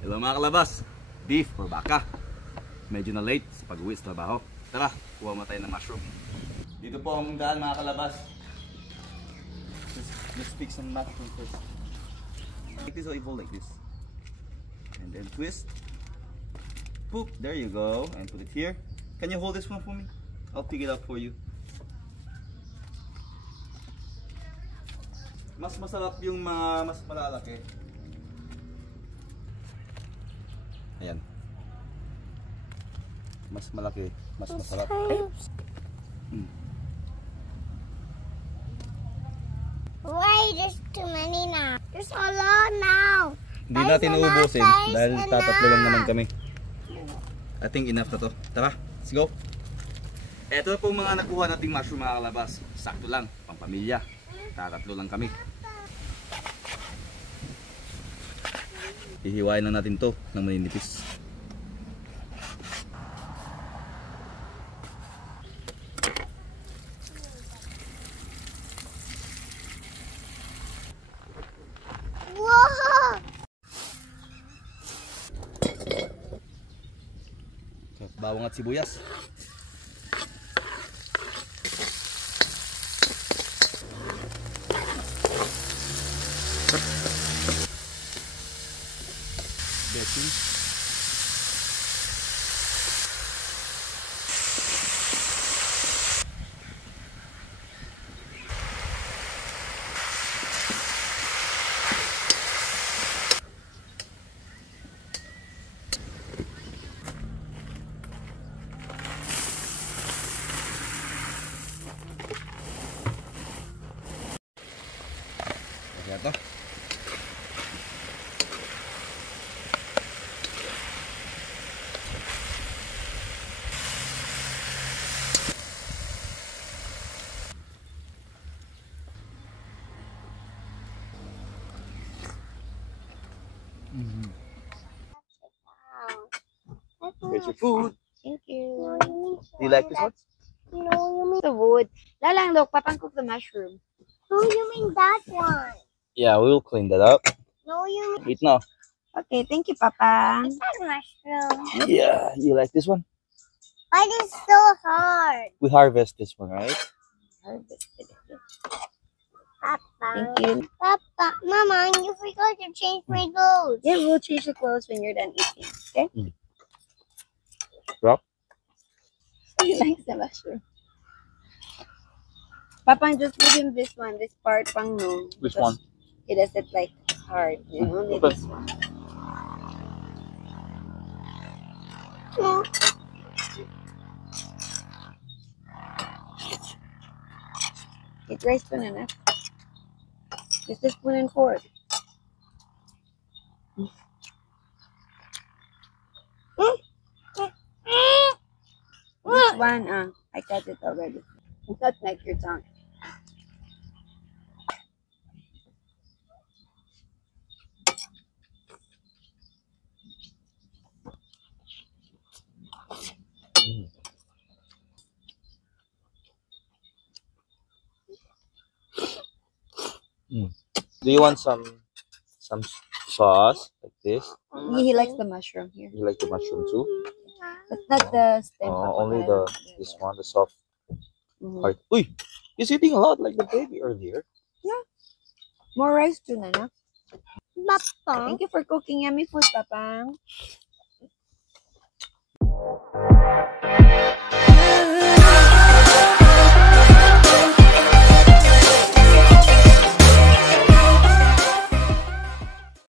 Hello mga kalabas, beef or baka. Medyo na late sa pag-uwi sa trabaho. Tara, kuha mo tayo ng mushroom. Dito po ang daan mga kalabas. Let's pick some mushroom first. Like this or you fold like this. And then twist. Poop, there you go. And put it here. Can you hold this one for me? I'll pick it up for you. Mas masarap yung mas malalaki. Ayan. Mas malaki, mas masarap. Why there's too many now? There's a lot now. Hindi natin uubusin dahil tatatlo lang naman kami. I think enough na to. Tara, let's go. Ito na po mga nakuha nating mushroom mga kalabas. Sakto lang, pang pamilya. Tatatlo lang kami. Hihiwain lang natin to ng maninipis. Whoa! Bawang at sibuyas. Besin. Ito. Here's your food. Thank you. Do you like this one? No, you mean The wood. Lalang, look, Papang cook the mushroom. no, you mean that one. Yeah, we will clean that up. No, you mean Eat now. Okay, thank you, Papa. that mushroom. Yeah, you like this one? Why is it so hard? We harvest this one, right? Harvested. Papa. Thank you. Papa, Mama, you forgot to change my clothes. Yeah, we'll change the clothes when you're done eating. Okay? Drop. He likes the mushroom. Papa, just give him this one, this part pang no. Which because one? He doesn't like hard. Only Okay. this one. No. Get rice spoon enough. Just a spoon and fork. This one, I cut it already. It's not like your tongue. Do you want some sauce like this? He likes the mushroom here. You like the mushroom too? But not the stem. Oh, Papa. only this one, the soft Mhm. part. Uy, he's eating a lot like the baby earlier. More rice too, Nana. Papa. Thank you for cooking yummy food, Papa.